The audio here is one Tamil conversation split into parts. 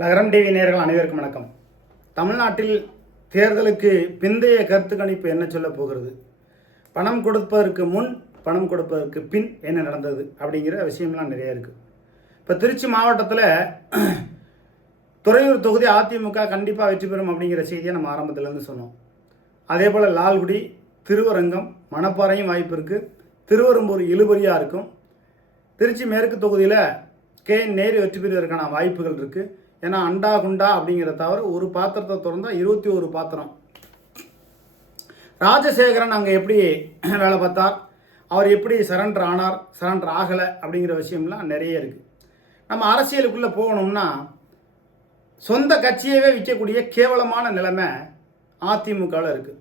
லகரம் டிவி நேயர்கள் அனைவருக்கும் வணக்கம். தமிழ்நாட்டில் தேர்தலுக்கு பிந்தைய கருத்து கணிப்பு என்ன சொல்ல போகிறது, பணம் கொடுப்பதற்கு முன் பணம் கொடுப்பதற்கு பின் என்ன நடந்தது அப்படிங்கிற விஷயம்லாம் நிறைய இருக்குது. இப்போ திருச்சி மாவட்டத்தில் துறையூர் தொகுதி அதிமுக கண்டிப்பாக வெற்றி பெறும் அப்படிங்கிற செய்தியை நம்ம ஆரம்பத்துலேருந்து சொன்னோம். அதே போல் லால்குடி, திருவரங்கம், மணப்பாறையும் வாய்ப்பு இருக்குது. திருவெரும்பூர் இழுபறியாக இருக்கும். திருச்சி மேற்கு தொகுதியில் நேரு வெற்றி பெறுவதற்கான வாய்ப்புகள் இருக்குது. ஏன்னா அண்டா குண்டா அப்படிங்கிற தவிர ஒரு பாத்திரத்தை திறந்தால் 21 பாத்திரம். ராஜசேகரன் அங்கே எப்படி வேலை பார்த்தார், அவர் எப்படி சரண்டர் ஆனார், சரண்டர் ஆகலை அப்படிங்கிற விஷயம்லாம் நிறைய இருக்குது. நம்ம அரசியலுக்குள்ளே போகணும்னா சொந்த கட்சியவே விற்கக்கூடிய கேவலமான நிலைமை அதிமுகவில் இருக்குது.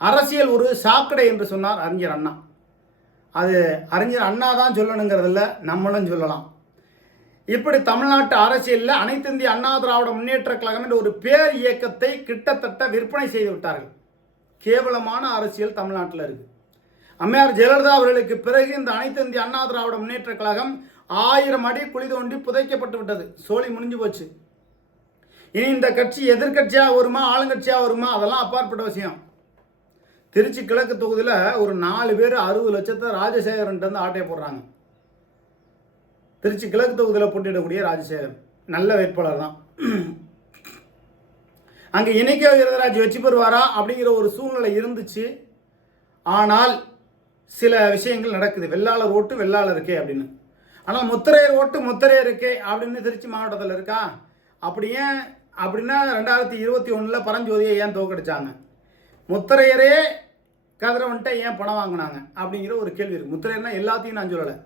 அரசியல் ஒரு சாக்கடை என்று சொன்னார் அறிஞர் அண்ணா. அது அறிஞர் அண்ணா தான் சொல்லணுங்கிறதில்ல, நம்மளும் சொல்லலாம். இப்படி தமிழ்நாட்டு அரசியலில் அனைத்து இந்திய அண்ணா திராவிட முன்னேற்ற கழகம் என்ற ஒரு பேர் இயக்கத்தை கிட்டத்தட்ட விற்பனை செய்து விட்டார்கள். கேவலமான அரசியல் தமிழ்நாட்டில் இருக்குது. அம்மையார் ஜெயலலிதா அவர்களுக்கு பிறகு இந்த அனைத்து இந்திய அண்ணா திராவிட முன்னேற்ற கழகம் 1000 அடி குழி தோண்டி புதைக்கப்பட்டு விட்டது. சோழி முடிஞ்சு போச்சு. இனி இந்த கட்சி எதிர்கட்சியாக வருமா ஆளுங்கட்சியாக வருமா அதெல்லாம் அப்பாற்பட்ட விஷயம். திருச்சி கிழக்கு தொகுதியில் ஒரு 4 பேர் 60 லட்சத்தை ராஜசேகரன் வந்து ஆட்டையை போடுறாங்க. திருச்சி கிழக்கு தொகுதியில் போட்டியிடக்கூடிய ராஜசேகரன் நல்ல வேட்பாளர் தான். அங்கே இணைக்க வீரராஜ் வெற்றி பெறுவாரா அப்படிங்கிற ஒரு சூழ்நிலை இருந்துச்சு. ஆனால் சில விஷயங்கள் நடக்குது. வெள்ளாளர் ஓட்டு வெள்ளாளருக்கே அப்படின்னு. ஆனால் முத்திரையர் ஓட்டு முத்திரையருக்கே அப்படின்னு திருச்சி மாவட்டத்தில் இருக்கா. அப்படின்னா 2021 பரஞ்சோதியை ஏன் தோக்கடிச்சாங்க, முத்திரையரே கதிரவன்ட்ட ஏன் பணம் வாங்கினாங்க அப்படிங்கிற ஒரு கேள்வி இருக்குது. முத்திரையர்னா எல்லாத்தையும் நான் சொல்லலை.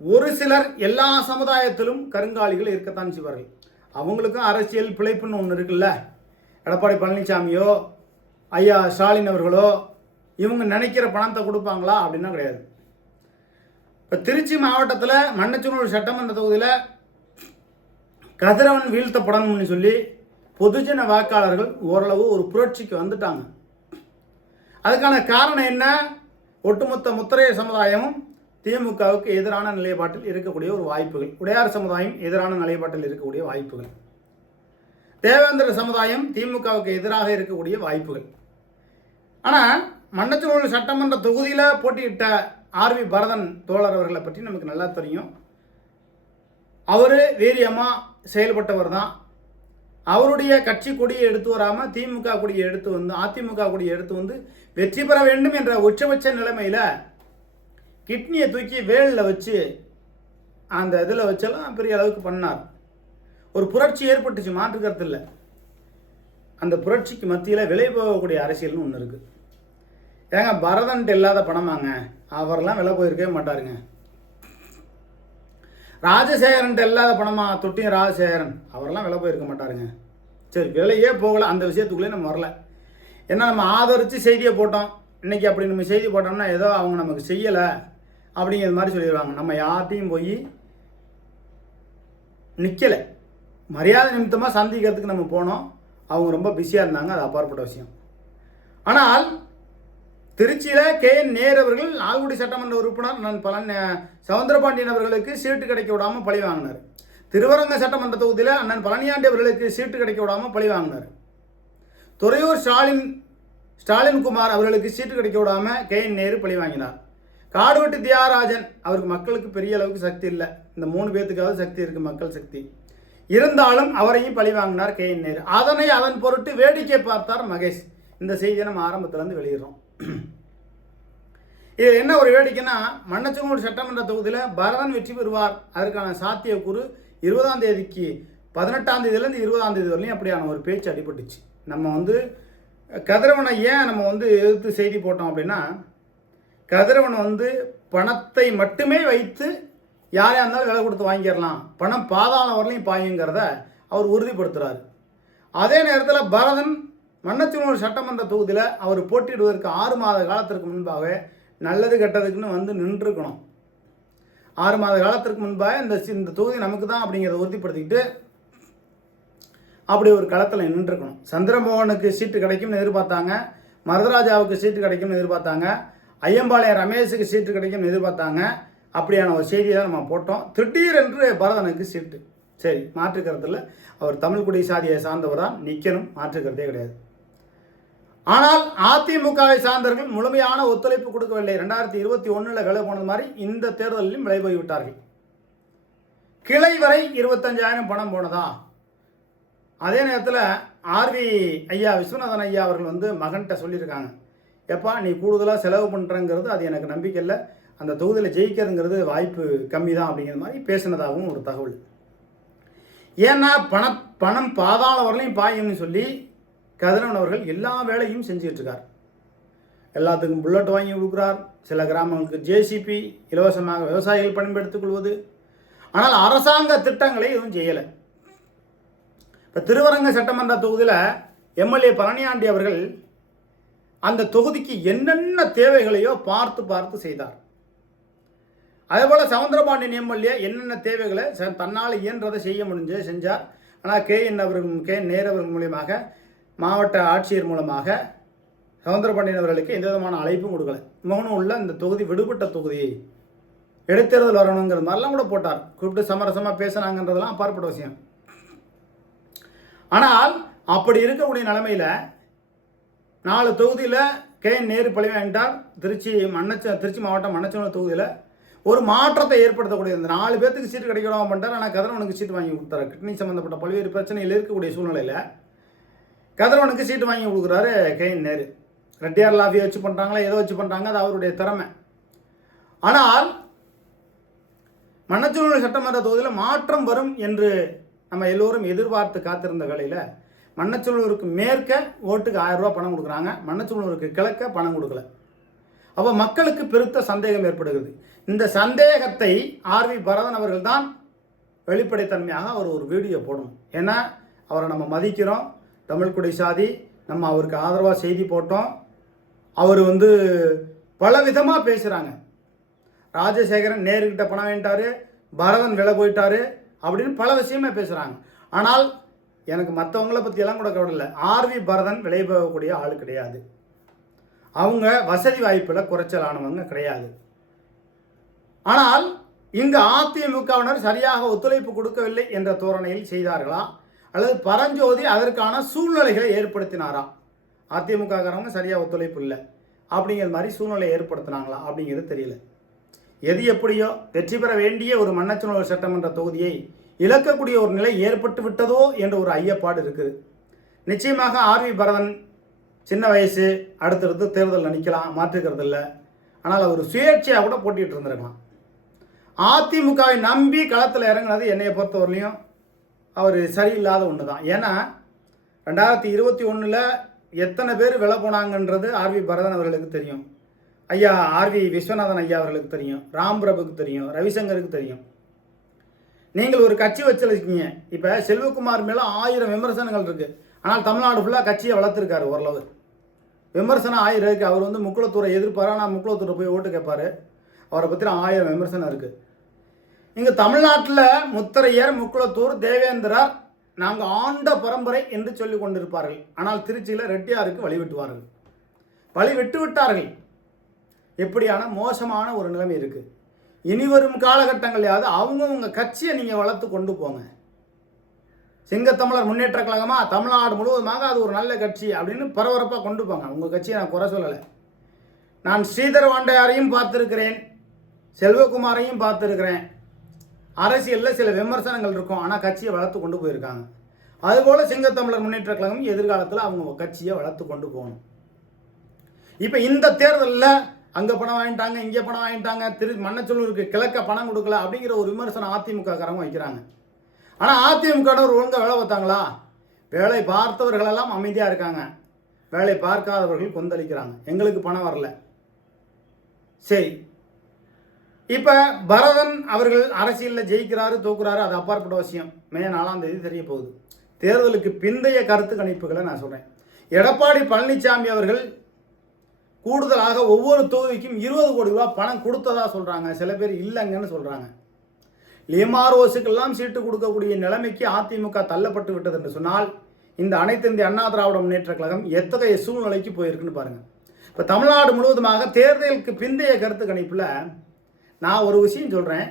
ஒரு சிலர் எல்லா சமுதாயத்திலும் கருங்காலிகள் இருக்கத்தான் செய்வார்கள். அவங்களுக்கும் அரசியல் பிழைப்புன்னு ஒன்று இருக்குல்ல. எடப்பாடி பழனிசாமியோ ஐயா ஸ்டாலின் அவர்களோ இவங்க நினைக்கிற பணத்தை கொடுப்பாங்களா அப்படின்னா கிடையாது. இப்போ திருச்சி மாவட்டத்தில் மண்ணச்சநல்லூர் சட்டமன்ற தொகுதியில் கதிரவன் வீழ்த்தப்படணும்னு சொல்லி பொதுஜன வாக்காளர்கள் ஓரளவு ஒரு புரட்சிக்கு வந்துட்டாங்க. அதுக்கான காரணம் என்ன? ஒட்டுமொத்த முத்திரையர் சமுதாயமும் திமுகவுக்கு எதிரான நிலைப்பாட்டில் இருக்கக்கூடிய ஒரு வாய்ப்புகள், உடையார் சமுதாயம் எதிரான நிலைப்பாட்டில் இருக்கக்கூடிய வாய்ப்புகள், தேவேந்திர சமுதாயம் திமுகவுக்கு எதிராக இருக்கக்கூடிய வாய்ப்புகள். ஆனால் மண்ணச்சநல்லூர் சட்டமன்ற தொகுதியில் போட்டியிட்ட ஆர்வி பரதன் தோழர் அவர்களை பற்றி நமக்கு நல்லா தெரியும். அவர் வீரியமாக செயல்பட்டவர் தான். அவருடைய கட்சி கொடியை எடுத்து வராமல் திமுக கொடியை எடுத்து வந்து அதிமுக கொடியை எடுத்து வந்து வெற்றி பெற வேண்டும் என்ற உச்சபட்ச நிலைமையில் கிட்னியை தூக்கி வேலில் வச்சு அந்த இதில் வச்செல்லாம் பெரிய அளவுக்கு பண்ணார். ஒரு புரட்சி ஏற்பட்டுச்சு, மாற்றுக்கிறது இல்லை. அந்த புரட்சிக்கு மத்தியில் விலை போகக்கூடிய அரசியல்னு ஒன்று இருக்குது. ஏங்க பரதன்ட்டு இல்லாத பணமாங்க, அவரெல்லாம் விலை போயிருக்கவே மாட்டாருங்க. ராஜசேகரன்ட்டு இல்லாத பணமா தொட்டியும் ராஜசேகரன், அவரெல்லாம் விலை போயிருக்க மாட்டாருங்க. சரி, விலையே போகலை, அந்த விஷயத்துக்குள்ளே நம்ம வரல. ஏன்னா நம்ம ஆதரித்து செய்தியை போட்டோம். இன்றைக்கி அப்படி நம்ம செய்தி போட்டோம்னா ஏதோ அவங்க நமக்கு செய்யலை அப்படிங்கிற மாதிரி சொல்லிடுவாங்க. நம்ம யார்ட்டையும் போய் நிற்கலை, மரியாதை நிமித்தமாக சந்திக்கிறதுக்கு நம்ம போனோம். அவங்க ரொம்ப பிஸியாக இருந்தாங்க, அது அப்பாற்பட்ட விஷயம். ஆனால் திருச்சியில் நேரு அவர்கள் லால்குடி சட்டமன்ற உறுப்பினர் சவுந்தரபாண்டியன் அவர்களுக்கு சீட்டு கிடைக்க விடாமல் பழி வாங்கினார். திருவரங்க சட்டமன்ற தொகுதியில் அண்ணன் பழனியாண்டி அவர்களுக்கு சீட்டு கிடைக்க விடாமல் பழி வாங்கினார். துறையூர் ஸ்டாலின் குமார் அவர்களுக்கு சீட்டு கிடைக்க விடாமல் நேரு பழி வாங்கினார். காடுவெட்டி தியாகராஜன், அவருக்கு மக்களுக்கு பெரிய அளவுக்கு சக்தி இல்லை. இந்த 3 பேர்த்துக்காவது சக்தி இருக்குது, மக்கள் சக்தி இருந்தாலும் அவரையும் பழி வாங்கினார் நேரு. அதன் பொருட்டு வேடிக்கை பார்த்தார் மகேஷ். இந்த செய்தியை நம்ம ஆரம்பத்திலேருந்து வெளியிடுறோம். இது என்ன ஒரு வேடிக்கைன்னா, மண்ணச்சநல்லூர் சட்டமன்ற தொகுதியில் பரதன் வெற்றி பெறுவார், அதற்கான சாத்தியக்கூறு 20ஆம் தேதிக்கு 18ஆம் தேதியிலேருந்து 20ஆம் தேதி வரலையும் அப்படியான ஒரு பேச்சு அடிபட்டுச்சு. நம்ம கதிரவனை ஏன் நம்ம எதிர்த்து செய்தி போட்டோம் அப்படின்னா, கதிரவன் பணத்தை மட்டுமே வைத்து யாரையா இருந்தாலும் விலை கொடுத்து வாங்கிடலாம், பணம் பாதாளம் வரலையும் பாயுங்கிறத அவர் உறுதிப்படுத்துகிறார். அதே நேரத்தில் பரதன் மண்ணச்சநல்லூர் சட்டமன்ற தொகுதியில் அவர் போட்டியிடுவதற்கு 6 மாத காலத்திற்கு முன்பாக நல்லது கெட்டதுக்குன்னு நின்றுருக்கணும். 6 மாத காலத்திற்கு முன்பாக இந்த தொகுதி நமக்கு தான் அப்படிங்கிறத உறுதிப்படுத்திக்கிட்டு அப்படி ஒரு களத்தில் நின்றுருக்கணும். சந்திரமோகனுக்கு சீட்டு கிடைக்கும்னு எதிர்பார்த்தாங்க, மருதராஜாவுக்கு சீட்டு கிடைக்கும்னு எதிர்பார்த்தாங்க, ஐயம்பாளையம் ரமேஷுக்கு சீட்டு கிடைக்கும்னு எதிர்பார்த்தாங்க. அப்படியான ஒரு செய்தியை தான் நம்ம போட்டோம். திடீரென்று பரதனுக்கு சீட்டு. சரி, மாற்றுக்கிறதுல அவர் தமிழ் குடி சாதியை சார்ந்தவர் தான், நிற்கணும், மாற்றுக்கிறதே கிடையாது. ஆனால் அதிமுகவை சார்ந்தவர்கள் முழுமையான ஒத்துழைப்பு கொடுக்கவில்லை. 2021 விலை போனது மாதிரி இந்த தேர்தலிலும் விலை போய்விட்டார்கள். கிளை வரை 25,000 பணம் போனதா? அதே நேரத்தில் ஆர்வி ஐயா விஸ்வநாதன் ஐயா அவர்கள் வந்து மகன்கிட்ட சொல்லியிருக்காங்க, எப்பா நீ கூடுதலாக செலவு பண்ணுறங்கிறது அது எனக்கு நம்பிக்கை இல்லை, அந்த தொகுதியில் ஜெயிக்கிறதுங்கிறது வாய்ப்பு கம்மி தான் அப்படிங்கிற மாதிரி பேசினதாகவும் ஒரு தகவல். ஏன்னா பணம் பாதாள வரலையும் பாயும்னு சொல்லி கதிரவன் அவர்கள் எல்லா வேலையும் செஞ்சுக்கிட்டு இருக்கார். எல்லாத்துக்கும் புல்லட் வாங்கி கொடுக்குறார், சில கிராமங்களுக்கு ஜேசிபி இலவசமாக விவசாயிகள் பயன்படுத்திக் கொள்வது. ஆனால் அரசாங்க திட்டங்களை எதுவும் செய்யலை. இப்போ திருவரங்க சட்டமன்ற தொகுதியில் எம்எல்ஏ பழனியாண்டி அவர்கள் அந்த தொகுதிக்கு என்னென்ன தேவைகளையோ பார்த்து செய்தார். அதேபோல் சவுந்தரபாண்டியன் எம்எல்ஏ என்னென்ன தேவைகளை தன்னால் இயன்றதை செய்ய செஞ்சார். ஆனால் KN நேரு அவர்கள் மூலியமாக, மாவட்ட ஆட்சியர் மூலமாக சவுந்தரபாண்டியன் அவர்களுக்கு எந்த விதமான அழைப்பும் கொடுக்கல. மௌனம் உள்ள இந்த தொகுதி விடுபட்ட தொகுதியை இடைத்தேர்தல் வரணுங்கிற மாதிரிலாம் கூட போட்டார். கூப்பிட்டு சமரசமாக பேசினாங்கன்றதெல்லாம் அப்பாற்பட்ட விஷயம். ஆனால் அப்படி இருக்கக்கூடிய நிலைமையில் 4 தொகுதியில் KN நேரு பழி வாங்கிட்டார். திருச்சி மாவட்டம் மண்ணச்சநல்லூர் தொகுதியில் ஒரு மாற்றத்தை ஏற்படுத்தக்கூடிய இந்த 4 பேர்த்துக்கு சீட்டு கிடைக்கணும் பண்ணிட்டார். ஆனால் கதிரவனுக்கு சீட்டு வாங்கி கொடுத்தாரு. கிட்னி சம்மந்தப்பட்ட பல்வேறு பிரச்சனைகள் இருக்கக்கூடிய சூழ்நிலையில் கதிரவனுக்கு சீட்டு வாங்கி கொடுக்குறாரு KN நேரு. ரெட்டியார் லாபியை வச்சு பண்ணுறாங்களா, ஏதோ வச்சு பண்ணுறாங்க, அது அவருடைய திறமை. ஆனால் மண்ணச்சநல்லூர் சட்டமன்ற தொகுதியில் மாற்றம் வரும் என்று நம்ம எல்லோரும் எதிர்பார்த்து காத்திருந்த வேளையில் மண்ணச்சநல்லூருக்கு மேற்க ஓட்டுக்கு 1000 ரூபா பணம் கொடுக்குறாங்க, மண்ணச்சநல்லூருக்கு கிழக்க பணம் கொடுக்கல. அப்போ மக்களுக்கு பெருத்த சந்தேகம் ஏற்படுகிறது. இந்த சந்தேகத்தை ஆர்வி பரதன் அவர்கள் தான் வெளிப்படைத்தன்மையாக அவர் ஒரு வீடியோ போடணும். ஏன்னா அவரை நம்ம மதிக்கிறோம், தமிழ் குடி சாதி, நம்ம அவருக்கு ஆதரவாக செய்தி போட்டோம். அவர் வந்து பல விதமாக பேசுகிறாங்க. ராஜசேகரன் நேருக்கிட்ட பணம் வேண்டாரு, பரதன் விலை போயிட்டாரு அப்படின்னு பல விஷயமே பேசுகிறாங்க. ஆனால் எனக்கு மற்றவங்கள பற்றியெல்லாம் கூட கவலை இல்லை. ஆர்வி பரதன் விலை போகக்கூடிய ஆள் கிடையாது. அவங்க வசதி வாய்ப்பில் குறைச்சலானவங்க கிடையாது. ஆனால் இங்கு அதிமுகவினர் சரியாக ஒத்துழைப்பு கொடுக்கவில்லை என்ற தோரணையில் செய்தார்களா, அல்லது பரஞ்சோதி அதற்கான சூழ்நிலைகளை ஏற்படுத்தினாரா? அதிமுககாரங்க சரியாக ஒத்துழைப்பு இல்லை அப்படிங்கிற மாதிரி சூழ்நிலை ஏற்படுத்தினாங்களா அப்படிங்கிறது தெரியல. எது எப்படியோ வெற்றி பெற வேண்டிய ஒரு மண்ணச்சநல்லூர் சட்டமன்ற தொகுதியை இழக்கக்கூடிய ஒரு நிலை ஏற்பட்டு விட்டதோ என்ற ஒரு ஐயப்பாடு இருக்குது. நிச்சயமாக ஆர்வி பரதன் சின்ன வயசு, அடுத்தடுத்து தேர்தல் நிற்கலாம், மாற்றுக்கிறது இல்லை. ஆனால் அவர் சுயேட்சையாக கூட போட்டிட்டு இருந்திருக்கலாம். அதிமுகவை நம்பி களத்தில் இறங்கினது என்னையை பொறுத்தவரையிலையும் அவர் சரியில்லாத ஒன்று தான். ஏன்னா 2021 எத்தனை பேர் விலை போனாங்கன்றது ஆர்வி பரதன் அவர்களுக்கு தெரியும், ஐயா ஆர்வி விஸ்வநாதன் ஐயா அவர்களுக்கு தெரியும், ராம்பிரபுக்கு தெரியும், ரவிசங்கருக்கு தெரியும். நீங்கள் ஒரு கட்சி வச்சிருக்கீங்க. இப்போ செல்வகுமார் மேலே 1000 விமர்சனங்கள் இருக்குது. ஆனால் தமிழ்நாடு ஃபுல்லாக கட்சியை வளர்த்துருக்காரு. ஓரளவு விமர்சனம் 1000 இருக்குது. அவர் வந்து முக்குளத்தூரை எதிர்ப்பார், ஆனால் முக்குளத்தூரை போய் ஓட்டு கேட்பார். அவரை பற்றி 1000 விமர்சனம் இருக்குது. இங்கே தமிழ்நாட்டில் முத்தரையர், முக்குளத்தூர், தேவேந்திரர் நாங்கள் ஆண்ட பரம்பரை என்று சொல்லி கொண்டிருப்பார்கள். ஆனால் திருச்சியில் ரெட்டியாருக்கு வழி விட்டு விட்டார்கள். எப்படியான மோசமான ஒரு நிலைமை இருக்குது. இனி வரும் காலகட்டங்களையாவது அவங்கவுங்க கட்சியை நீங்கள் வளர்த்து கொண்டு போங்க. சிங்கத்தமிழர் முன்னேற்ற கழகமாக தமிழ்நாடு முழுவதுமாக அது ஒரு நல்ல கட்சி அப்படின்னு பரபரப்பாக கொண்டு போங்க. உங்கள் கட்சியை நான் குறை சொல்லலை. நான் ஸ்ரீதர் வாண்டையாரையும் பார்த்துருக்கிறேன், செல்வகுமாரையும் பார்த்துருக்கிறேன். அரசியலில் சில விமர்சனங்கள் இருக்கும், ஆனால் கட்சியை வளர்த்து கொண்டு போயிருக்காங்க. அதுபோல் சிங்கத்தமிழர் முன்னேற்ற கழகம் எதிர்காலத்தில் அவங்க கட்சியை வளர்த்து கொண்டு போகணும். இப்போ இந்த தேர்தலில் அங்கே பணம் வாங்கிட்டாங்க, இங்கே பணம் வாங்கிட்டாங்க, மண்ணச்சநல்லூருக்கு கிழக்க பணம் கொடுக்கல அப்படிங்கிற ஒரு விமர்சனம் அதிமுக காரங்க வைக்கிறாங்க. ஆனால் அதிமுக ஒரு ஒழுங்காக வேலை பார்த்தாங்களா? வேலை பார்த்தவர்களெல்லாம் அமைதியாக இருக்காங்க, வேலை பார்க்காதவர்கள் கொந்தளிக்கிறாங்க. எங்களுக்கு பணம் வரல. சரி, இப்போ பரதன் அவர்கள் அரசியலில் ஜெயிக்கிறாரு தோக்குறாரு, அது அப்பாற்பட்ட விஷயம். மே 4ஆம் தேதி தெரிய போகுது. தேர்தலுக்கு பிந்தைய கருத்து கணிப்புகளை நான் சொல்கிறேன். எடப்பாடி பழனிசாமி அவர்கள் கூடுதலாக ஒவ்வொரு தொகுதிக்கும் 20 கோடி ரூபாய் பணம் கொடுத்ததா சொல்கிறாங்க. சில பேர் இல்லைங்கன்னு சொல்கிறாங்க. லிமாரோஸுக்கெல்லாம் சீட்டு கொடுக்கக்கூடிய நிலைமைக்கு அதிமுக தள்ளப்பட்டு விட்டது என்று சொன்னால் இந்த அனைத்து இந்திய அண்ணா திராவிட முன்னேற்ற கழகம் எத்தகைய சூழ்நிலைக்கு போயிருக்குன்னு பாருங்கள். இப்போ தமிழ்நாடு முழுவதுமாக தேர்தலுக்கு பிந்தைய கருத்து கணிப்பில் நான் ஒரு விஷயம் சொல்கிறேன்.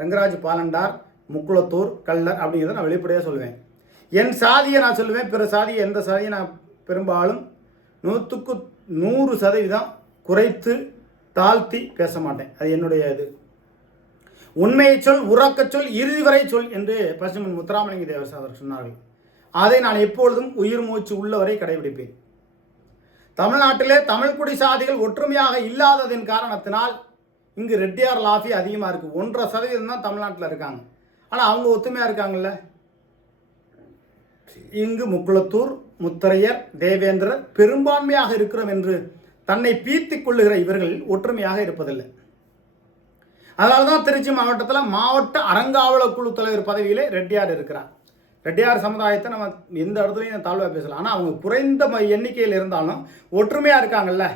ரங்கராஜ் பாலண்டார், முக்குளத்தூர், கள்ளர் அப்படிங்கிறத நான் வெளிப்படையாக சொல்லுவேன். என் சாதியை நான் சொல்லுவேன், பிற சாதியை எந்த சாதியை நான் பெரும்பாலும் 100க்கு 100% குறைத்து தாழ்த்தி பேச மாட்டேன். அது என்னுடைய இது. உண்மையை சொல், உறக்கச் சொல், இறுதி வரை சொல் என்று பசுமன் முத்துராமலிங்க தேவர் சொன்னார்கள். அதை நான் எப்பொழுதும் உயிர் மூச்சு உள்ளவரை கடைபிடிப்பேன். தமிழ்நாட்டிலே தமிழ்குடி சாதிகள் ஒற்றுமையாக இல்லாததின் காரணத்தினால் இங்கு ரெட்டியார் லாஃபி அதிகமாக இருக்குது. 1.5% தான் தமிழ்நாட்டில் இருக்காங்க. ஆனால் அவங்க ஒத்துமையாக இருக்காங்கல்ல. இங்கு முக்குளத்தூர், முத்தரையர், தேவேந்திரர் பெரும்பான்மையாக இருக்கிறோம் என்று தன்னை பீத்திக் கொள்ளுகிற இவர்கள் ஒற்றுமையாக இருப்பதில்லை. அதனால தான் திருச்சி மாவட்டத்தில் மாவட்ட அறங்காவலர் குழு தலைவர் பதவியிலே ரெட்டியார் இருக்கிறார். ரெட்டியார் சமுதாயத்தை நம்ம எந்த இடத்துலையும் தாழ்வாக பேசலாம். ஆனால் அவங்க குறைந்த எண்ணிக்கையில் இருந்தாலும் ஒற்றுமையாக இருக்காங்கல்ல.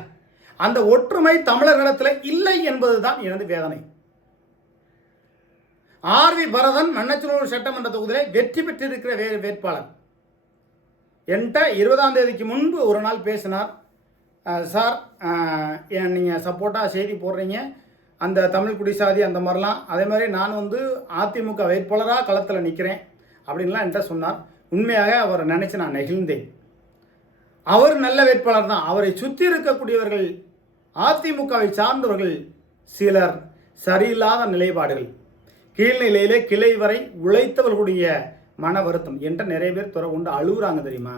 அந்த ஒற்றுமை தமிழர்களிடத்தில் இல்லை என்பது தான் எனது வேதனை. ஆர்வி பரதன் மண்ணச்சநல்லூர் சட்டமன்ற தொகுதியிலே வெற்றி பெற்றிருக்கிற வேட்பாளர் என்கிட்ட 20ஆம் தேதிக்கு முன்பு ஒரு நாள் பேசினார். சார், நீங்கள் சப்போர்ட்டாக செய்தி போடுறீங்க, அந்த தமிழ் குடி சாதி அந்த மாதிரிலாம், அதே மாதிரி நான் அதிமுக வேட்பாளராக களத்தில் நிற்கிறேன் அப்படின்லாம் என்கிட்ட சொன்னார். உண்மையாக அவரை நினச்சி நான் நெகிழ்ந்தேன். அவர் நல்ல வேட்பாளர் தான். அவரை சுற்றி இருக்கக்கூடியவர்கள், அதிமுகவை சார்ந்தவர்கள் சிலர் சரியில்லாத நிலைப்பாடுகள், கீழ்நிலையிலே கிளை வரை உழைத்தவர்களுடைய மன வருத்தம் என்ற நிறைய பேர் துறை கொண்டு அழுகுறாங்க தெரியுமா.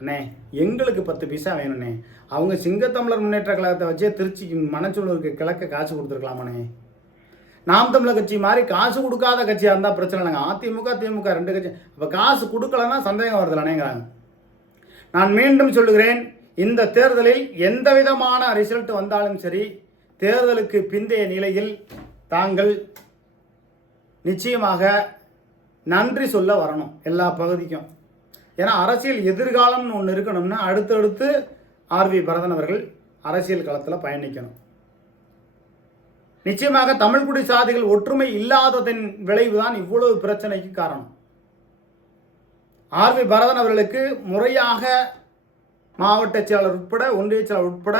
அண்ணே, எங்களுக்கு 10 பைசா வேணுண்ணே. அவங்க சிங்கத்தமிழர் முன்னேற்ற கழகத்தை வச்சே திருச்சிக்கு மணச்சநல்லூருக்கு கிழக்க காசு கொடுத்துருக்கலாமாண்ணே. நாம் தமிழர் கட்சி மாதிரி காசு கொடுக்காத கட்சியாக இருந்தால் பிரச்சனை இல்லைங்க. அதிமுக திமுக 2 கட்சி. அப்போ காசு கொடுக்கலன்னா சந்தேகம் வருதுலனேங்கிறாங்க. நான் மீண்டும் சொல்லுகிறேன், இந்த தேர்தலில் எந்த விதமான ரிசல்ட் வந்தாலும் சரி, தேர்தலுக்கு பிந்தைய நிலையில் தாங்கள் நிச்சயமாக நன்றி சொல்ல வரணும் எல்லா பகுதிக்கும். ஏன்னா அரசியல் எதிர்காலம்னு ஒன்று இருக்கணும்னா அடுத்தடுத்து ஆர்வி பரதன் அவர்கள் அரசியல் களத்தில் பயணிக்கணும். நிச்சயமாக தமிழ்குடி சாதிகள் ஒற்றுமை இல்லாததன் விளைவுதான் இவ்வளவு பிரச்சனைக்கு காரணம். ஆர்வி பரதன் அவர்களுக்கு முறையாக மாவட்ட செயலாளர் உட்பட ஒன்றிய செயலாளர் உட்பட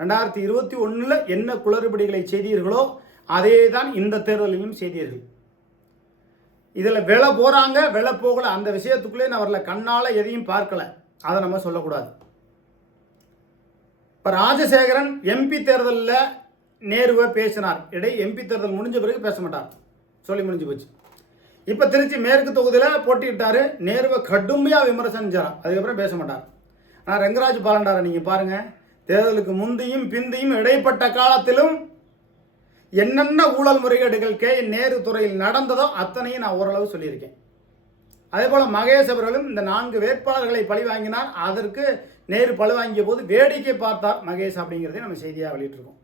2021 என்ன குளறுபடிகளை செய்தீர்களோ அதே தான் இந்த தேர்தலிலும் செய்தீர்கள். இதில் விலை போகிறாங்க, விலை போகலை, அந்த விஷயத்துக்குள்ளே நான் வரல. கண்ணால் எதையும் பார்க்கல, அதை நம்ம சொல்லக்கூடாது. இப்போ ராஜசேகரன் எம்பி தேர்தலில் நேருவை பேசினார். எம்பி தேர்தல் முடிஞ்ச பிறகு பேச மாட்டார், சொல்லி முடிஞ்சு போச்சு. இப்போ திருச்சி மேற்கு தொகுதியில் போட்டிட்டார், நேருவை கடுமையாக விமர்சனம் செஞ்சார், அதுக்கப்புறம் பேச மாட்டார். ஆனால் ரெங்கராஜ் பாலண்டாரை நீங்கள் பாருங்கள், தேர்தலுக்கு முந்தையும் பிந்தையும் இடைப்பட்ட காலத்திலும் என்னென்ன ஊழல் முறைகேடுகள் நேரு துறையில் நடந்ததோ அத்தனையும் நான் ஓரளவு சொல்லியிருக்கேன். அதே போல் மகேஷ் அவர்களும் இந்த 4 வேட்பாளர்களை பழி வாங்கினார். அதற்கு நேரு பழி வாங்கிய போது வேடிக்கை பார்த்தார் மகேஷ் அப்படிங்கிறதை நம்ம செய்தியாக வெளியிட்டிருக்கோம்.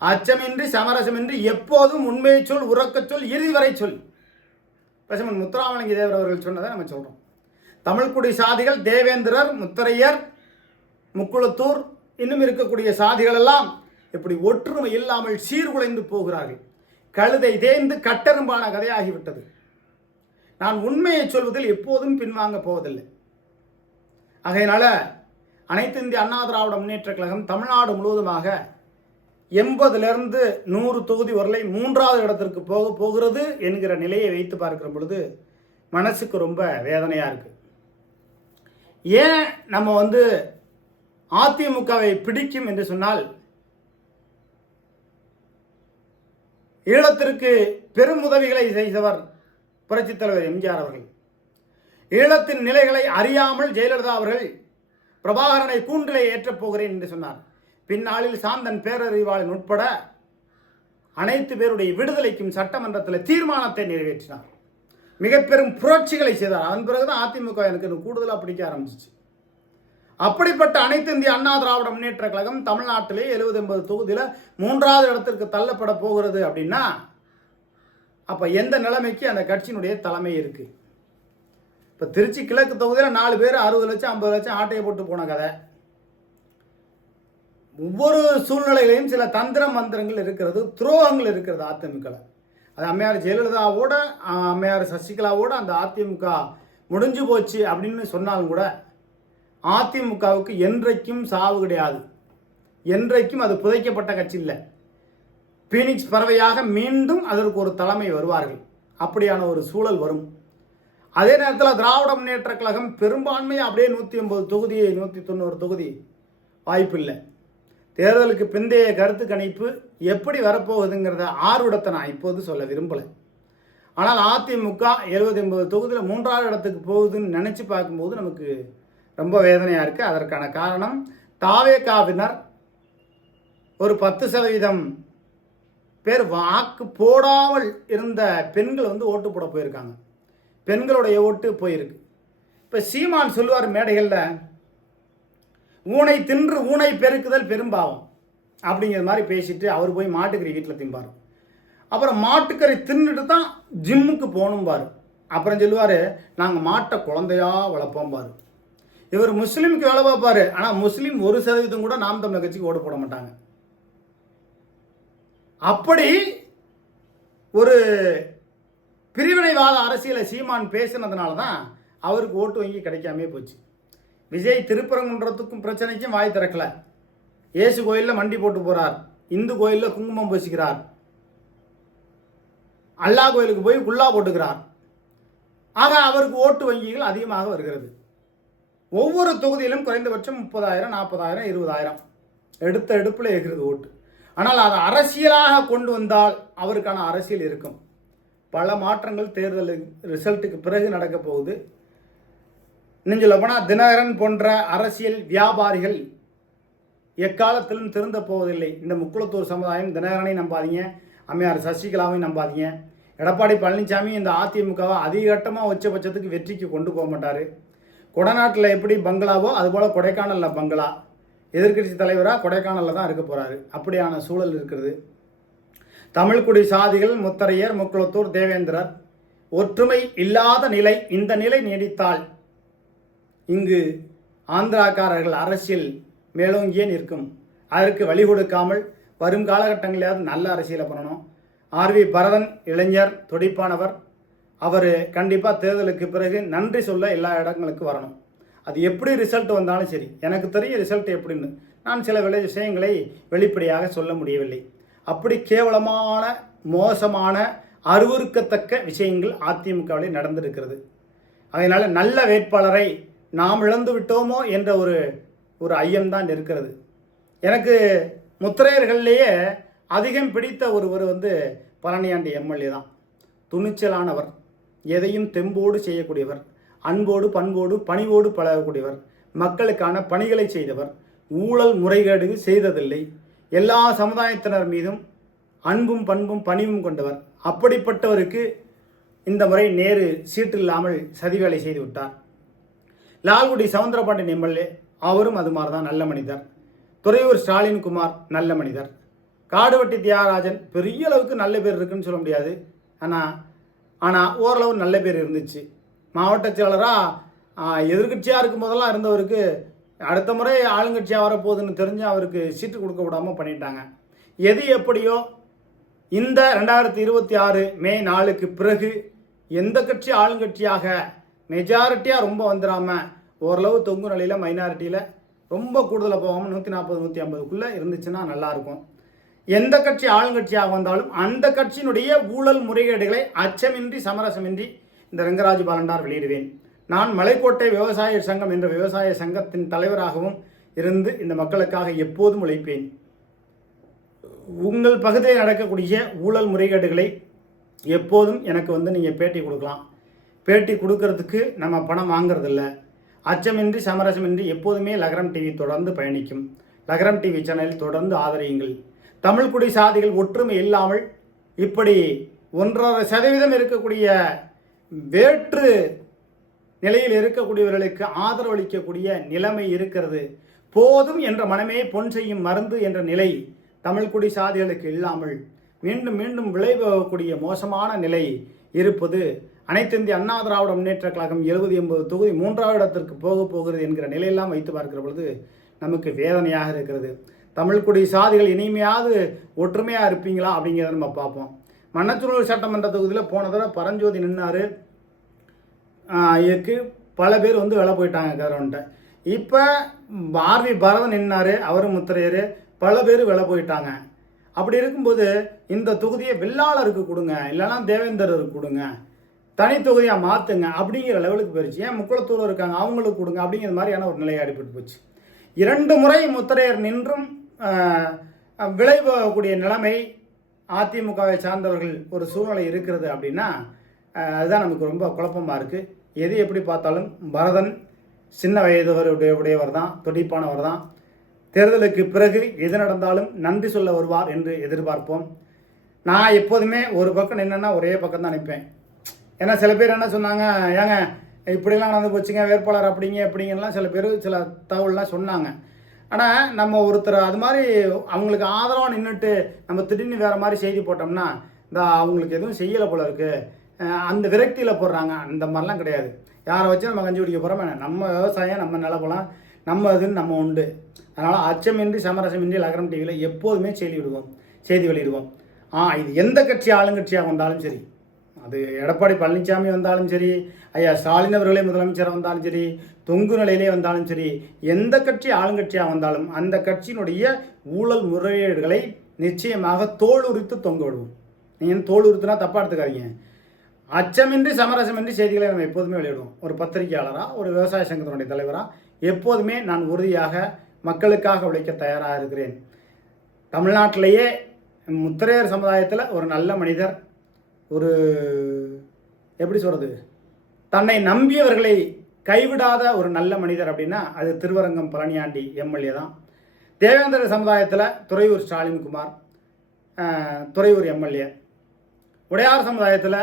அச்சமின்றி சமரசமின்றி எப்போதும் உண்மையை சொல், உறக்கச் சொல், இறுதி வரை சொல். பசுமன் முத்துராமலிங்க தேவர் அவர்கள் சொன்னதை நம்ம சொல்கிறோம். தமிழ்குடி சாதிகள் தேவேந்திரர், முத்தரையர், முக்குளத்தூர் இன்னும் இருக்கக்கூடிய சாதிகள் எல்லாம் இப்படி ஒற்றுமை இல்லாமல் சீர்குலைந்து போகிறார்கள். கழுதை தேய்ந்து கட்டெரும்பான கதையாகிவிட்டது. நான் உண்மையை சொல்வதில் எப்போதும் பின்வாங்க போவதில்லை. ஆகையினால அனைத்து இந்திய அண்ணா திராவிட முன்னேற்ற கழகம் தமிழ்நாடு முழுவதுமாக 80லிருந்து 100 தொகுதி வரலை 3வது இடத்திற்கு போகிறது என்கிற நிலையை வைத்து பார்க்கிற பொழுது மனசுக்கு ரொம்ப வேதனையாக இருக்குது. ஏன் நம்ம அதிமுகவை பிடிக்கும் என்று சொன்னால், ஈழத்திற்கு பெரும் உதவிகளை செய்தவர் புரட்சித் தலைவர் எம்ஜிஆர் அவர்கள். ஈழத்தின் நிலைகளை அறியாமல் ஜெயலலிதா அவர்கள் பிரபாகரனை கூண்டிலே ஏற்றப் போகிறேன் என்று சொன்னார். பின்னாளில் சாந்தன் பேரறிவாளன் உட்பட அனைத்து பேருடைய விடுதலைக்கும் சட்டமன்றத்தில் தீர்மானத்தை நிறைவேற்றினார். மிக பெரும் புரட்சிகளை செய்தார். அதன் பிறகுதான் அதிமுக எனக்கு கூடுதலாக பிடிக்க ஆரம்பிச்சிச்சு. அப்படிப்பட்ட அனைத்து இந்திய அண்ணா திராவிட முன்னேற்ற கழகம் தமிழ்நாட்டிலே 70-80 தொகுதியில் 3வது இடத்திற்கு தள்ளப்பட போகிறது அப்படின்னா, அப்போ எந்த நிலைமைக்கு அந்த கட்சியினுடைய தலைமை இருக்குது? இப்போ திருச்சி கிழக்கு தொகுதியில் 4 பேர் 60 லட்சம் 50 லட்சம் ஆட்டையை போட்டு போன கதை. ஒவ்வொரு சூழ்நிலையிலையும் சில தந்திர மந்திரங்கள் இருக்கிறது, துரோகங்கள் இருக்கிறது அதிமுக. அது அம்மையார் ஜெயலலிதாவோட அம்மையார் சசிகலாவோட அந்த அதிமுக முடிஞ்சு போச்சு அப்படின்னு சொன்னாலும் கூட அதிமுகவுக்கு என்றைக்கும் சாவு கிடையாது. என்றைக்கும் அது புதைக்கப்பட்ட கட்சி இல்லை. பீனிக்ஸ் பறவையாக மீண்டும் அதற்கு ஒரு தலைமை வருவார்கள். அப்படியான ஒரு சூழல் வரும். அதே நேரத்தில் திராவிட முன்னேற்ற கழகம் பெரும்பான்மையை அப்படியே 180 தொகுதி 190 தொகுதி வாய்ப்பில்லை. தேர்தலுக்கு பிந்தைய கருத்து கணிப்பு எப்படி வரப்போகுதுங்கிறத ஆர்வத்தை நான் இப்போது சொல்ல விரும்பலை. ஆனால் அதிமுக 70-80 தொகுதியில் 3வது இடத்துக்கு போகுதுன்னு நினச்சி பார்க்கும்போது நமக்கு ரொம்ப வேதனையாக இருக்குது. அதற்கான காரணம் தாவேகாவினர் ஒரு 10% பேர் வாக்கு போடாமல் இருந்த பெண்கள் ஓட்டு போட போயிருக்காங்க. பெண்களுடைய ஓட்டு போயிருக்கு. இப்போ சீமான் சொல்லுவார் மேடைகளில், ஊனை தின்று ஊனை பெருக்குதல் பெரும்பாவம் அப்படிங்கிற மாதிரி பேசிட்டு அவர் போய் மாட்டுக்கறி வீட்டில் திம்பார். அப்புறம் மாட்டுக்கறி தின்னுட்டு தான் ஜிம்முக்கு போகணும்பார். அப்புறம் சொல்லுவார், நாங்கள் மாட்டை குழந்தையா வளர்ப்போம்பார். இவர் முஸ்லீமுக்கு வேலை பார்ப்பார். ஆனால் முஸ்லீம் 1% கூட நாம் தமிழர் கட்சிக்கு ஓட்டு போட மாட்டாங்க. அப்படி ஒரு பிரிவினைவாத அரசியலை சீமான் பேசினதுனால தான் அவருக்கு ஓட்டு வங்கி கிடைக்காமே போச்சு. விஜய் திருப்பரங்குன்றத்துக்கும் பிரச்சனைக்கும் வாய் திறக்கல. இயேசு கோயிலில் மண்டி போட்டு போகிறார், இந்து கோயிலில் குங்குமம் பூசிக்கிறார், அல்லா கோயிலுக்கு போய் குல்லா போட்டுக்கிறார். ஆக அவருக்கு ஓட்டு வங்கிகள் அதிகமாக வருகிறது. ஒவ்வொரு தொகுதியிலும் குறைந்தபட்சம் 30,000, 40,000, 20,000 எடுத்த எடுப்பில் இருக்கிறது ஓட்டு. ஆனால் அதை அரசியலாக கொண்டு வந்தால் அவருக்கான அரசியல் இருக்கும். பல மாற்றங்கள் தேர்தல் ரிசல்ட்டுக்கு பிறகு நடக்க போகுது. இன்னும் சொல்ல போனால் தினகரன் போன்ற அரசியல் வியாபாரிகள் எக்காலத்திலும் திருந்த போவதில்லை. இந்த முக்குளத்தூர் சமுதாயம் தினகரனை நம்பாதீங்க, அம்மையார் சசிகலாவையும் நம்பாதீங்க. எடப்பாடி பழனிசாமி இந்த அதிமுகவை அதிகட்டமாக உச்சபட்சத்துக்கு வெற்றிக்கு கொண்டு போக மாட்டார். கொடநாட்டில் எப்படி பங்களாவோ அதுபோல் கொடைக்கானலில் பங்களா. எதிர்க்கட்சி தலைவராக கொடைக்கானலில் தான் இருக்க போகிறாரு. அப்படியான சூழல் இருக்கிறது. தமிழ்குடி சாதிகள் முத்தரையர், முக்குளத்தூர், தேவேந்திரர் ஒற்றுமை இல்லாத நிலை, இந்த நிலை நீடித்தால் இங்கு ஆந்திராக்காரர்கள் அரசியல் மேலோங்கியே நிற்கும். அதற்கு வழி கொடுக்காமல் வரும் காலகட்டங்களிலாவது நல்ல அரசியலை பண்ணணும். ஆர்வி பரதன் இளைஞர் துடிப்பானவர். அவர் கண்டிப்பாக தேர்தலுக்கு பிறகு நன்றி சொல்ல எல்லா இடங்களுக்கு வரணும். அது எப்படி ரிசல்ட் வந்தாலும் சரி, எனக்கு தெரிய ரிசல்ட் எப்படின்னு நான் சில விஷயங்களை வெளிப்படையாக சொல்ல முடியவில்லை. அப்படி கேவலமான மோசமான அருவருக்கத்தக்க விஷயங்கள் அதிமுகவில் நடந்திருக்கிறது. அதனால் நல்ல வேட்பாளரை நாம் இழந்து விட்டோமோ என்ற ஒரு ஐயம்தான் இருக்கிறது. எனக்கு முத்திரையர்கள்லேயே அதிகம் பிடித்த ஒருவர் பழனியாண்டி எம்எல்ஏ தான். துணிச்சலானவர், எதையும் தெம்போடு செய்யக்கூடியவர், அன்போடு பண்போடு பணிவோடு பழகக்கூடியவர், மக்களுக்கான பணிகளை செய்தவர், ஊழல் முறைகேடு செய்ததில்லை, எல்லா சமுதாயத்தினர் மீதும் அன்பும் பண்பும் பணிவும் கொண்டவர். அப்படிப்பட்டவருக்கு இந்த முறை நேரு சீட்டு இல்லாமல் சதிவேலை செய்து விட்டார். லால்குடி சவுந்தரபாண்டியன் எம்எல்ஏ, அவரும் அது மாதிரி தான் நல்ல மனிதர். துறையூர் ஸ்டாலின்குமார் நல்ல மனிதர். காடுவெட்டி தியாகராஜன் பெரிய அளவுக்கு நல்ல பேர் இருக்குன்னு சொல்ல முடியாது, ஆனால் ஓரளவு நல்ல பேர் இருந்துச்சு. மாவட்ட செயலராக எதிர்கட்சியாக இருக்கும் போதெல்லாம் இருந்தவருக்கு அடுத்த முறை ஆளுங்கட்சியாக வரப்போகுதுன்னு தெரிஞ்சு அவருக்கு சீட்டு கொடுக்க விடாமல் பண்ணிட்டாங்க. எது எப்படியோ இந்த 2026 மே 4க்கு பிறகு எந்த கட்சி ஆளுங்கட்சியாக மெஜாரிட்டியாக ரொம்ப வந்துடாமல் ஓரளவு தொங்கு நிலையில் மைனாரிட்டியில் ரொம்ப கூடுதலாக போகாமல் 140-150க்குள்ளே இருந்துச்சுன்னா நல்லாயிருக்கும். எந்த கட்சி ஆளுங்கட்சியாக வந்தாலும் அந்த கட்சியினுடைய ஊழல் முறைகேடுகளை அச்சமின்றி சமரசமின்றி இந்த ரங்கராஜ் பாலண்டார் வெளியிடுவேன். நான் மலைக்கோட்டை விவசாய சங்கம் என்ற விவசாய சங்கத்தின் தலைவராகவும் இருந்து இந்த மக்களுக்காக எப்போதும் உழைப்பேன். உங்கள் பகுதியில் நடக்கக்கூடிய ஊழல் முறைகேடுகளை எப்போதும் எனக்கு நீங்கள் பேட்டி கொடுக்கலாம். பேட்டி கொடுக்கறதுக்கு நம்ம பணம் வாங்கிறதில்ல. அச்சமின்றி சமரசமின்றி எப்போதுமே லகரம் டிவி தொடர்ந்து பயணிக்கும். லகரம் டிவி சேனலில் தொடர்ந்து ஆதரியுங்கள். தமிழ்குடி சாதிகள் ஒற்றுமை இல்லாமல் இப்படி 1.5% இருக்கக்கூடிய வேற்று நிலையில் இருக்கக்கூடியவர்களுக்கு ஆதரவளிக்கக்கூடிய நிலைமை இருக்கிறது. போதும் என்ற மனமே பொன் செய்யும் மருந்து என்ற நிலை தமிழ்குடி சாதிகளுக்கு இல்லாமல் மீண்டும் மீண்டும் விளைவாகக்கூடிய மோசமான நிலை இருப்பது அனைத்து இந்திய அண்ணா திராவிட முன்னேற்ற கழகம் 70-80 தொகுதி 3வது இடத்திற்கு போகிறது என்கிற நிலையெல்லாம் வைத்து பார்க்கிற பொழுது நமக்கு வேதனையாக இருக்கிறது. தமிழ்குடி சாதிகள் இனிமையாவது ஒற்றுமையாக இருப்பீங்களா அப்படிங்கிறத நம்ம பார்ப்போம். மண்ணச்சநல்லூர் சட்டமன்ற தொகுதியில் போன தடவை பரஞ்சோதி நின்னார். இதுக்கு பல பேர் வேலை போயிட்டாங்க கவர்மெண்ட்டை. இப்போ ஆர்வி பரதன் நின்னார், அவரும் முத்திரையர், பல பேர் வேலை போயிட்டாங்க. அப்படி இருக்கும்போது இந்த தொகுதியை வெள்ளாளருக்கு கொடுங்க, இல்லைன்னா தேவேந்தருக்கு கொடுங்க, தனி தொகுதியாக மாற்றுங்க அப்படிங்கிற லெவலுக்கு போயிடுச்சு. ஏன் முக்குளத்தூர் இருக்காங்க அவங்களுக்கு கொடுங்க அப்படிங்கிற மாதிரியான ஒரு நிலை அடிபட்டு போச்சு. 2 முறை முத்தரையர் நின்றும் விளைவக்கூடிய நிலைமை அதிமுகவை சார்ந்தவர்கள் ஒரு சூழ்நிலை இருக்கிறது அப்படின்னா அதுதான் நமக்கு ரொம்ப குழப்பமாக இருக்குது. எது எப்படி பார்த்தாலும் பரதன் சின்ன வயதுடையவர் தான், துடிப்பானவர் தான். தேர்தலுக்கு பிறகு எது நடந்தாலும் நன்றி சொல்ல வருவார் என்று எதிர்பார்ப்போம். நான் எப்போதுமே ஒரு பக்கம் நின்னா ஒரே பக்கம் தான் நிற்பேன். ஏன்னா சில பேர் என்ன சொன்னாங்க, ஏங்க இப்படிலாம் நடந்து போச்சுங்க வேட்பாளர் அப்படிங்கலாம் சில பேர் சில தகவல்லாம் சொன்னாங்க. ஆனால் நம்ம ஒருத்தர் அது மாதிரி அவங்களுக்கு ஆதரவாக நின்றுட்டு நம்ம திடீர்னு வேறு மாதிரி செய்தி போட்டோம்னா இந்த அவங்களுக்கு எதுவும் செய்யலை போல இருக்குது, அந்த விரக்தியில் போடுறாங்க. அந்த மாதிரிலாம் கிடையாது. யாரை வச்சு நம்ம கஞ்சி குடிக்க போகிறோம், நம்ம விவசாயம், நம்ம நிலப்பலம், நம்ம இதுன்னு நம்ம உண்டு. அதனால் அச்சமின்றி சமரசமின்றி லகரம் டிவியில் எப்போதுமே செய்தி வெளியிடுவோம். இது எந்த கட்சி ஆளுங்கட்சியாக வந்தாலும் சரி, அது எடப்பாடி பழனிசாமி வந்தாலும் சரி, ஐயா ஸ்டாலின் அவர்களே முதலமைச்சராக வந்தாலும் சரி, தொங்கு நிலையிலே வந்தாலும் சரி, எந்த கட்சி ஆளுங்கட்சியாக வந்தாலும் அந்த கட்சியினுடைய ஊழல் முறையீடுகளை நிச்சயமாக தோல் உரித்து தொங்க விடுவோம். நீங்கள் தோல் உரித்துனா தப்பாக எடுத்துக்காதீங்க. அச்சமின்றி சமரசமின்றி செய்திகளை நம்ம எப்போதுமே வெளியிடுவோம். ஒரு பத்திரிகையாளராக, ஒரு விவசாய சங்கத்தினுடைய தலைவராக எப்போதுமே நான் உறுதியாக மக்களுக்காக உழைக்க தயாராக இருக்கிறேன். தமிழ்நாட்டிலேயே முத்திரையர் சமுதாயத்தில் ஒரு நல்ல மனிதர், ஒரு எப்படி சொல்கிறது, தன்னை நம்பியவர்களை கைவிடாத ஒரு நல்ல மனிதர் அப்படின்னா அது திருவரங்கம் பழனியாண்டி எம்எல்ஏ தான். தேவேந்திர சமுதாயத்தில் துறையூர் ஸ்டாலின்குமார், துறையூர் எம்எல்ஏ. உடையார் சமுதாயத்தில்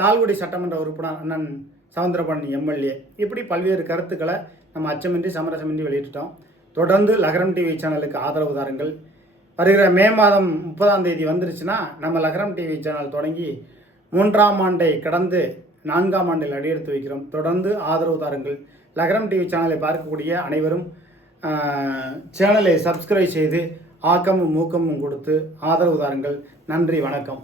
லால்குடி சட்டமன்ற உறுப்பினர் அண்ணன் சவுந்தரபாணி எம்எல்ஏ. இப்படி பல்வேறு கருத்துக்களை நம்ம அச்சமின்றி சமரசமின்றி வெளியிட்டோம். தொடர்ந்து லகரம் டிவி சேனலுக்கு ஆதரவு தாருங்கள். வருகிற மே மாதம் 30ஆம் தேதி வந்துருச்சுன்னா நம்ம லகரம் டிவி சேனல் தொடங்கி 3ஆம் ஆண்டை கடந்து 4ஆம் ஆண்டில் அடியெடுத்து வைக்கிறோம். தொடர்ந்து ஆதரவு தாருங்கள். லகரம் டிவி சேனலை பார்க்கக்கூடிய அனைவரும் சேனலை சப்ஸ்கிரைப் செய்து ஆக்கமும் ஊக்கமும் கொடுத்து ஆதரவு தாருங்கள். நன்றி, வணக்கம்.